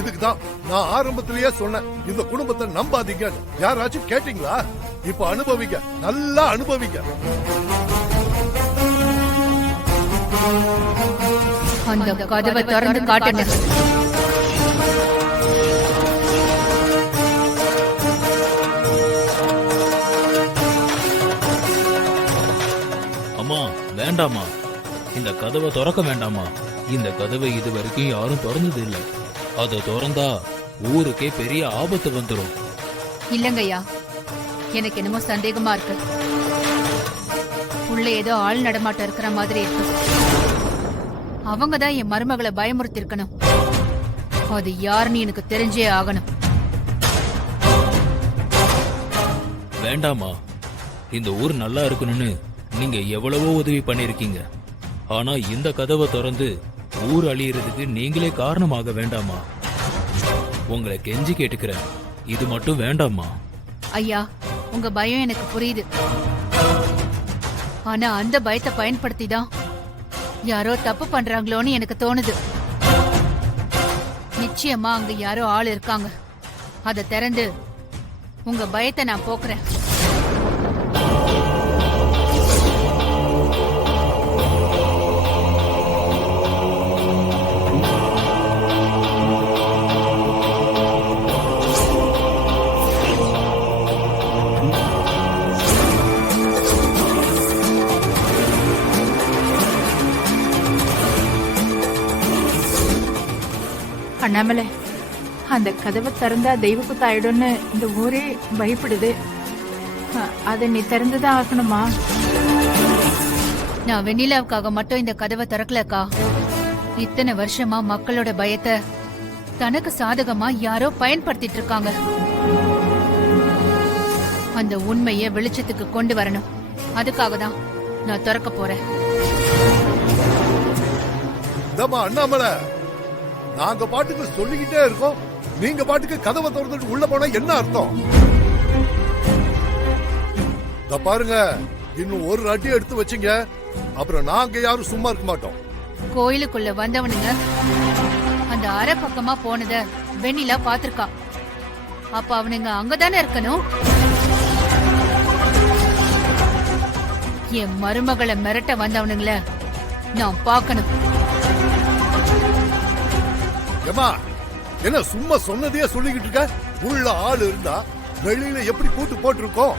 இதுக்குதான் நான் ஆரம்பத்திலேயே சொன்னேன், இந்த குடும்பத்தை நம்பாதீங்க. யாராச்சும் கேட்டீங்களா? இப்ப அனுபவிங்க, நல்லா அனுபவிங்க. அந்த கதவை திறந்து காட்டுங்க. அம்மா வேண்டாமா, இந்த கதவை திறக்க வேண்டாமா. இந்த கதவை இதுவரைக்கும் யாரும் திறந்தது இல்ல. அதை திறந்தா ஊருக்கே பெரிய ஆபத்து வந்துடும். இல்லங்கய்யா, எனக்கு என்னமோ சந்தேகமா இருக்கு. உள்ள ஏதோ ஆள் நடமாட்டம் இருக்கிற மாதிரி இருக்கு. அவங்கதான் என் மருமகளை பயமுறுத்தி இருக்கணும். அது யாருன்னு எனக்கு தெரிஞ்சே ஆகணும். வேண்டாமா, இந்த ஊர் நல்லா இருக்கணும்னு நீங்க எவ்வளவோ உதவி பண்ணிருக்கீங்க. ஆனா இந்த கதவை திறந்து ஊர் அழியறதுக்கு நீங்களே காரணமாக வேண்டாமா. உங்களை கெஞ்சி கேட்டுக்கிறேன், இது மட்டும் வேண்டாமா. ஐயா, உங்க பயம் எனக்கு புரியுது. ஆனா அந்த பயத்தை பயன்படுத்தி தான் யாரோ தப்பு பண்றாங்களோன்னு எனக்கு தோணுது. நிச்சயமா அங்க யாரோ ஆள் இருக்காங்க. அதை திறந்து உங்க பயத்தை நான் போக்குறேன். அண்ணாமலை, அந்த கதவை திறந்தா தெய்வ குத்து ஆயிடும்னு இந்த ஊரே பயப்படுது. அதை நீ திறந்துதான் ஆகணுமா? நான் வெண்ணிலாவுக்காக மட்டும் இந்த கதவை திறக்கலக்கா. இத்தனை வருஷமா மக்களோட பயத்தை தனக்கு சாதகமா யாரோ பயன்படுத்திட்டு இருக்காங்க. அந்த உண்மையை வெளிச்சத்துக்கு கொண்டு வரணும். அதுக்காக தான் நான் திறக்க போறேன். அண்ணாமலை, நாங்க பாட்டுக்கு சொல்லிக்கிட்டே இருக்கோம், நீங்க பாட்டுக்கு கதவை திறந்துட்டு உள்ள போனா என்ன அர்த்தம்? பாருங்க, இன்னும் ஒரு அடி எடுத்து வச்சீங்க, அப்புறம் நாங்க யாரும் சும்மா இருக்க மாட்டோம். கோயிலுக்குள்ள வந்தவனுங்க அந்த அரை பக்கமா போனத வெண்ணிலா பாத்திருக்கா. அப்ப அவனுங்க அங்கதானே இருக்கணும். என் மருமகளை மிரட்ட வந்தவனுங்கள நான் பார்க்கணும். ஏமா, என்ன சும்மா சொன்னதையே சொல்லிக்கிட்டு இருக்க? உள்ள ஆள் இருந்தா வெளியில எப்படி கூட்டு போட்டிருக்கோம்?